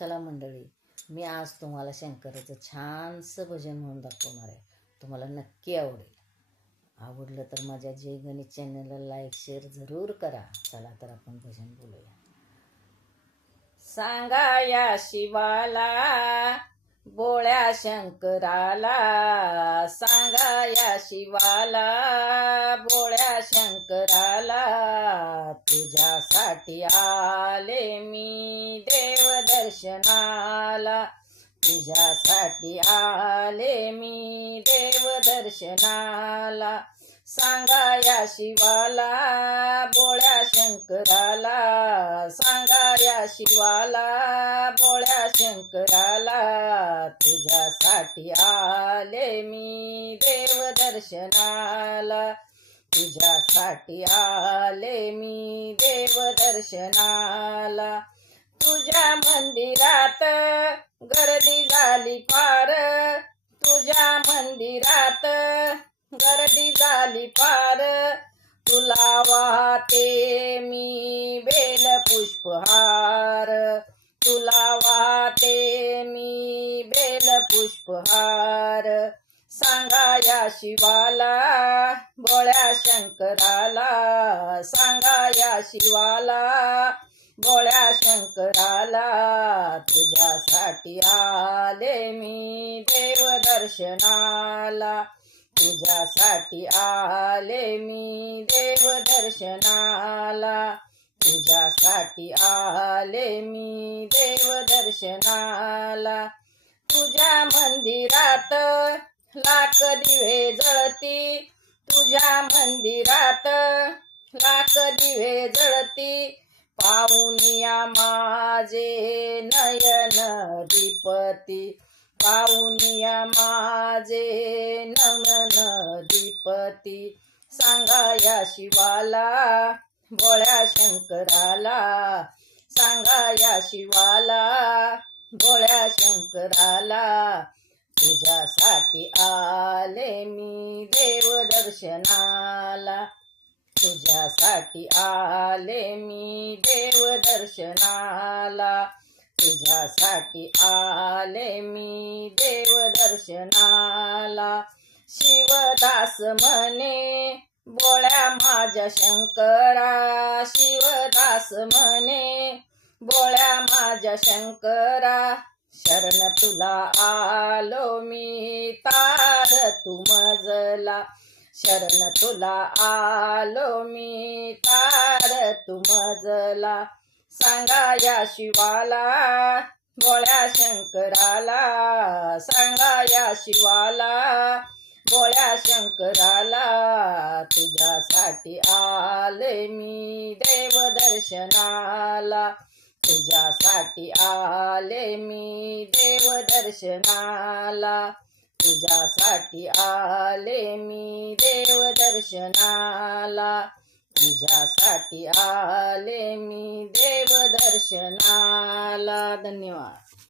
चला मंडळी, मी आज तुम्हाला शंकराचं छानसं भजन म्हणून दाखवणार आहे. तुम्हाला नक्की आवडेल. आवडलं तर माझ्या जय गणेश चॅनलला लाईक शेअर जरूर करा. चला तर आपण भजन बोलूया. सांगा या शिवाला, बोळ्या शंकराला, सांगा या शिवाला, बोळ्या शंकराला, तुझ्यासाठी आले मी देव दर्शनाला, तुझ्यासाठी आले मी देव दर्शनाला. सांगा या शिवाला, बोळ्या शंकराला, सांगा या शिवाला, बोळ्या शंकराला, तुझ्यासाठी आले मी देव दर्शनाला, तुझ्यासाठी आले मी देव दर्शनाला. तुझ्या मंदिरात गर्दी झाली फार, तुझ्या मंदिरात गर्दी झाली फार, तुला वाहते मी बेल पुष्पहार, तुला वाहते मी बेल पुष्पहार. सांगा या शिवाला, बोळ्या शंकराला, सांगा या शिवाला, बोळ्या शंकराला, तुझ्यासाठी आले मी देव दर्शनाला, तुझ्यासाठी आले मी देव दर्शनाला, तुझ्यासाठी आले मी देव दर्शनाला. तुझ्या मंदिरात लाख दिवे जळती, तुझ्या मंदिरात लाख दिवे जळती, पाहुनिया माझे नयन दीपती, पाहुनिया माझे नयन दीपती. सांगा या शिवाला, बोळ्या शंकराला, सांगा या शिवाला, बोळ्या शंकराला, तुझ्यासाठी आले मी देव दर्शनाला, तुझ्यासाठी आले मी देव दर्शनाला, तुझ्यासाठी आले मी देव दर्शनाला. शिवदास म्हणे बोळ्या माझ्या शंकरा, शिवदास म्हणे बोळ्या माझ्या शंकरा, शरण तुला आलो मी तार तू मजला, शरण तुला आलो मी तार तू मजला. सांगा या शिवाला, बोळ्या शंकराला, सांगा या शिवाला, बोळ्या शंकराला, तुझ्यासाठी आले मी देव दर्शनाला, तुझ्यासाठी आले मी देव दर्शनाला, तुझ्यासाठी आले मी देव दर्शनाला, तुझ्यासाठी आले मी देव दर्शनाला. धन्यवाद.